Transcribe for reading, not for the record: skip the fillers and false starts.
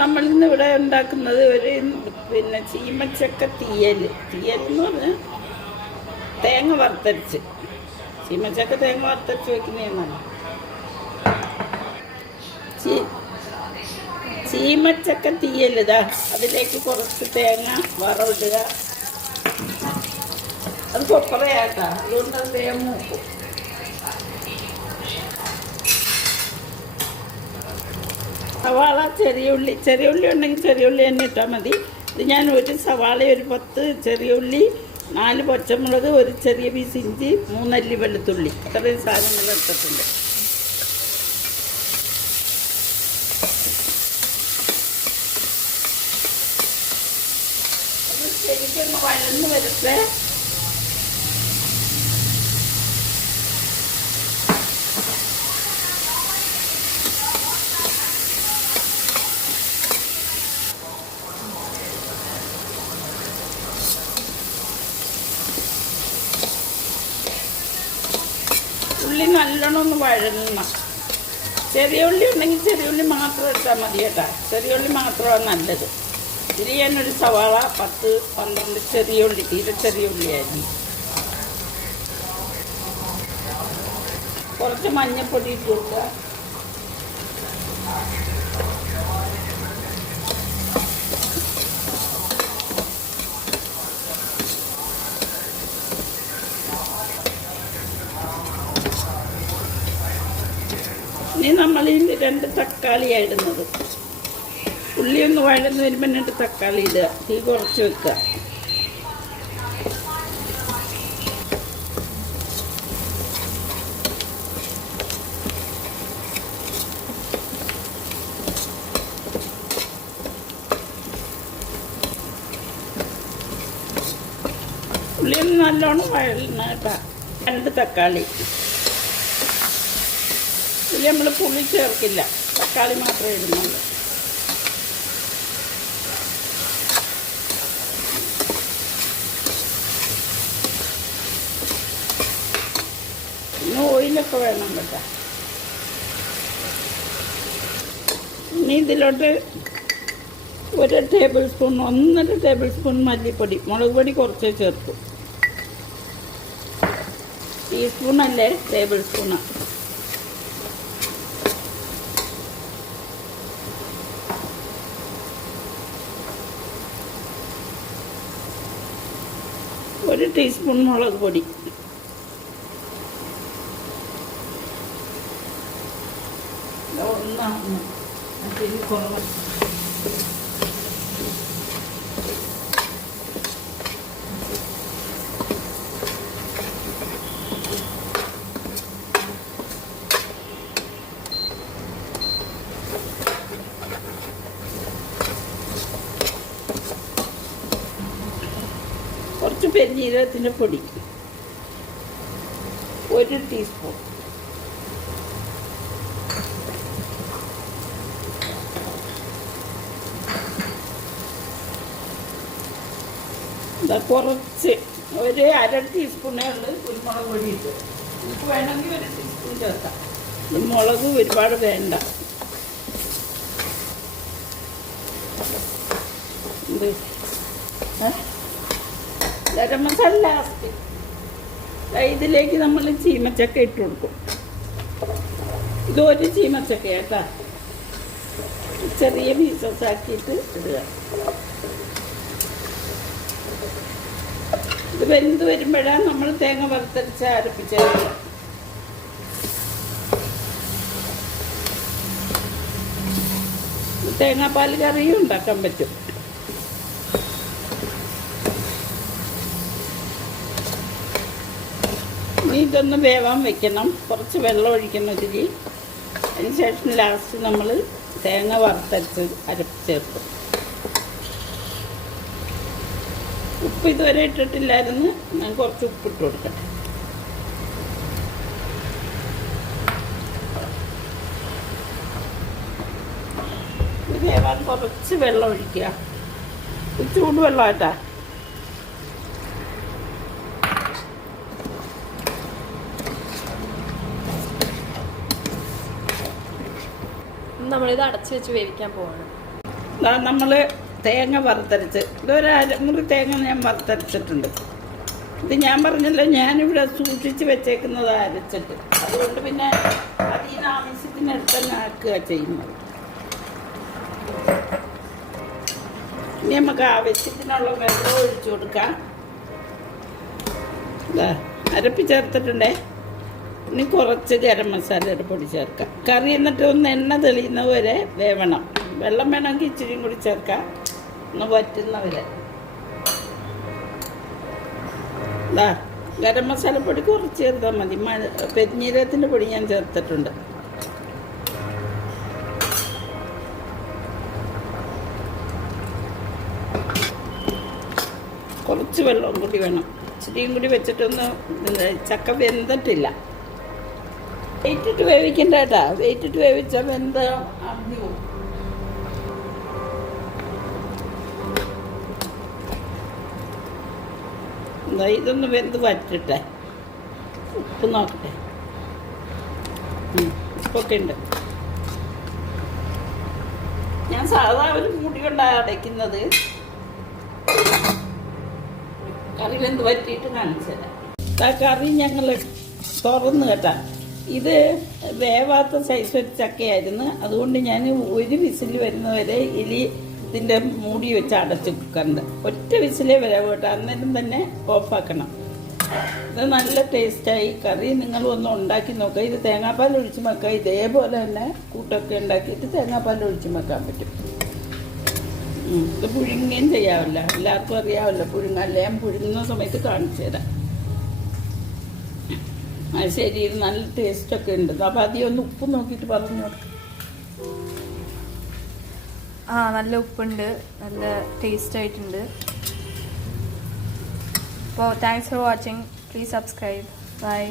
നമ്മളിന്ന് ഇവിടെ ഉണ്ടാക്കുന്നത് ഒരു ചീമച്ചക്ക തീയൽ എന്ന് പറഞ്ഞാൽ തേങ്ങ വറുത്തരച്ച് ചീമച്ചക്ക തേങ്ങ വറുത്തരച്ച് വെക്കുന്നതാണ്. ചീമച്ചക്ക തീയൽ ഇതാ, അതിലേക്ക് കുറച്ച് തേങ്ങ വറവിടുക. അത് കൊപ്പറയാട്ടാ, അതുകൊണ്ട് അത് വേഗം മൂക്കും. സവാള, ചെറിയ ഉള്ളി ഉണ്ടെങ്കിൽ ചെറിയ ഉള്ളി തന്നെ ഇട്ടാൽ മതി. ഇത് ഞാൻ ഒരു സവാള, ഒരു 10 ചെറിയ ഉള്ളി, 4 പച്ചമുളക്, ഒരു ചെറിയ പീസ് ഇഞ്ചി, 3 അല്ലി വെളുത്തുള്ളി, ഇത്രയും സാധനങ്ങൾ എടുത്തിട്ടുണ്ട്. അത് ശരിക്കും വഴന്ന് വരട്ടെ. ഉള്ളി നല്ലോണം ഒന്ന് വഴങ്ങണം. ചെറിയ ഉള്ളി ഉണ്ടെങ്കിൽ ചെറിയ ഉള്ളി മാത്രം ഇട്ടാൽ മതി കേട്ടോ. ചെറിയ ഉള്ളി മാത്രമാണ് നല്ലത്. ഇതിൽ ഞാനൊരു സവാള 10-12 ചെറിയ ഉള്ളി, തീരെ ചെറിയ ഉള്ളിയായിരുന്നു. കുറച്ച് മഞ്ഞൾപ്പൊടി ഇട്ട് കൊടുക്കുക. ഇനി നമ്മൾ ഈ 2 തക്കാളിയാണ് ഇടുന്നത്. ഉള്ളി ഒന്ന് വഴന്ന് വരുമ്പോൾ 2 തക്കാളി ഇടുക. തീ കുറച്ച് വെക്കുക. ഉള്ളി ഒന്ന് നല്ലോണം വഴന്ന കേട്ടോ. 2 തക്കാളി. ഇതിൽ നമ്മൾ പുളി ചേർക്കില്ല, തക്കാളി മാത്രമേ ഇടുന്നുള്ളൂ. പിന്നെ ഓയിലൊക്കെ വേണം കേട്ടോ. ഇനി ഇതിലോട്ട് 1 ടേബിൾ സ്പൂൺ, 1.5 ടേബിൾ സ്പൂൺ മല്ലിപ്പൊടി, മുളക് പൊടി കുറച്ചേ ചേർക്കും. ടീസ്പൂണല്ലേ, ടേബിൾ സ്പൂണാണ്. ഒരു ടീസ്പൂൺ മുളക് പൊടി. കുറച്ച് പെരുംജീരകത്തിൻ്റെ പൊടി 1 ടീസ്പൂൺ. കുറച്ച് ഒരു 1/2 ടീസ്പൂണേ ഉള്ളു കുരുമുളക് പൊടി ഇട്ട്. നമുക്ക് വേണമെങ്കിൽ 1 ടീസ്പൂൺ ചേർക്കാം. മുളക് ഒരുപാട് വേണ്ട. ഗരം മസാല ലാസ്റ്റ്. ഇതിലേക്ക് നമ്മൾ ചീമച്ചക്ക ഇട്ട് കൊടുക്കും. ഇതൊരു ചീമച്ചക്ക കേട്ടോ, ചെറിയ പീസസ് ആക്കിയിട്ട് ഇടുക. ഇത് വെന്ത് വരുമ്പോഴാണ് നമ്മൾ തേങ്ങ വറുത്തരച്ച് അരപ്പിച്ചത്. തേങ്ങാപ്പാൽ കറിയും ഉണ്ടാക്കാൻ പറ്റും. ഇതൊന്ന് വേവാൻ വെക്കണം. കുറച്ച് വെള്ളം ഒഴിക്കണം ഇതിൽ. അതിനുശേഷം ലാസ്റ്റ് നമ്മൾ തേങ്ങ വറുത്തരച്ച് അരപ്പ് ചേർക്കും. ഉപ്പ് ഇതുവരെ ഇട്ടിട്ടില്ലായിരുന്നു, ഞാൻ കുറച്ച് ഉപ്പിട്ട് കൊടുക്കട്ടെ. ഇത് വേവാൻ കുറച്ച് വെള്ളം ഒഴിക്കുക. ചൂട് വെള്ളമായിട്ടാ. നമ്മളിത് അടച്ചു വെച്ച് വേവിക്കാൻ പോവാണ്. നമ്മൾ തേങ്ങ വറുത്തരച്ച് ഇതൊരു അരമുറി തേങ്ങ ഞാൻ വറുത്തരച്ചിട്ടുണ്ട്. ഇത് ഞാൻ പറഞ്ഞല്ലോ ഞാനിവിടെ സൂക്ഷിച്ച് വെച്ചേക്കുന്നത് അരച്ചിട്ട്, അതുകൊണ്ട് പിന്നെ അതിന് ആവശ്യത്തിനടുത്ത് തന്നെ ആക്കുക ചെയ്യുന്നത്. ഇനി നമുക്ക് ആവശ്യത്തിനുള്ള വെള്ളം ഒഴിച്ചു കൊടുക്കാം. അരപ്പി ചേർത്തിട്ടുണ്ടേ. ഇനി കുറച്ച് ഗരം മസാലയുടെ പൊടി ചേർക്കാം. കറി എന്നിട്ട് ഒന്ന് എണ്ണ തെളിയുന്ന വരെ വേവണം. വെള്ളം വേണമെങ്കിൽ ഇച്ചിരിയും കൂടി ചേർക്കാം, ഒന്ന് വറ്റുന്നവരെ. ഗരം മസാലപ്പൊടി കുറച്ച് ചേർത്താൽ മതി. പെരിഞ്ജീരകത്തിൻ്റെ പൊടി ഞാൻ ചേർത്തിട്ടുണ്ട്. കുറച്ച് വെള്ളം കൂടി വേണം. ഇച്ചിരിയും കൂടി വെച്ചിട്ടൊന്ന് ചക്ക വെന്തിട്ടില്ല. വെയിറ്റിട്ട് വേവിക്കണ്ട കേട്ടാ. വെയിറ്റിട്ട് വേവിച്ചാൽ വെന്ത് അറിഞ്ഞു പോകും. ഇതൊന്ന് വെന്ത് വറ്റിട്ടെ. ഉപ്പ് നോക്കട്ടെ. ഉപ്പൊക്കെ ഉണ്ട്. ഞാൻ സാധാ ഒരു മൂടി കൊണ്ടാണ് അടയ്ക്കുന്നത്. കറി വെന്ത് വറ്റിയിട്ട് കാണിച്ചു തരാം. കറി ഞങ്ങൾ തുറന്ന് കേട്ടാ. ഇത് വേവാത്ത സൈസ് ഒരു ചക്കയായിരുന്നു. അതുകൊണ്ട് ഞാൻ ഒരു വിസിൽ വരുന്നവരെ ഇതിൻ്റെ മൂടി വെച്ച് അടച്ച് കുക്കറിൻ്റെ ഒറ്റ വിസിലേ വരാവൂ കേട്ടോ. അന്നേരം തന്നെ ഓഫാക്കണം. ഇത് നല്ല ടേസ്റ്റായി. കറി നിങ്ങളൊന്ന് ഉണ്ടാക്കി നോക്കുക. ഇത് തേങ്ങാപ്പാൽ ഒഴിച്ച് വെക്കാം. ഇതേപോലെ തന്നെ കൂട്ടൊക്കെ ഉണ്ടാക്കിയിട്ട് തേങ്ങാപ്പാൽ ഒഴിച്ച് വെക്കാൻ പറ്റും. ഇത് പുഴുങ്ങുകയും ചെയ്യാമല്ലോ. എല്ലാവർക്കും അറിയാമല്ലോ പുഴുങ്ങല്ലേ. ഞാൻ പുഴുങ്ങുന്ന സമയത്ത് കാണിച്ചു തരാം. ശരി, ഇത് നല്ല ടേസ്റ്റൊക്കെ ഉണ്ട്. അപ്പോൾ അധികം ഒന്ന് ഉപ്പ് നോക്കിയിട്ട് പറഞ്ഞു. നല്ല ഉപ്പുണ്ട്, നല്ല ടേസ്റ്റ് ആയിട്ടുണ്ട്. അപ്പോൾ thanks for watching. Please subscribe. By.